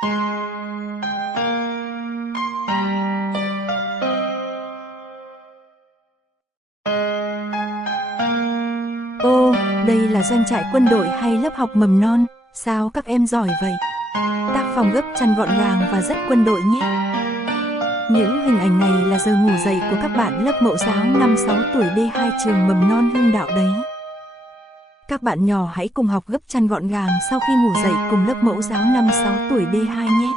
Ô, đây là doanh trại quân đội hay lớp học mầm non, sao các em giỏi vậy? Tác phong gấp chăn gọn gàng và rất quân đội nhé. Những hình ảnh này là giờ ngủ dậy của các bạn lớp mẫu giáo 5-6 tuổi D2 trường mầm non Hưng Đạo đấy. Các bạn nhỏ hãy cùng học gấp chăn gọn gàng sau khi ngủ dậy cùng lớp mẫu giáo 5-6 tuổi D2 nhé.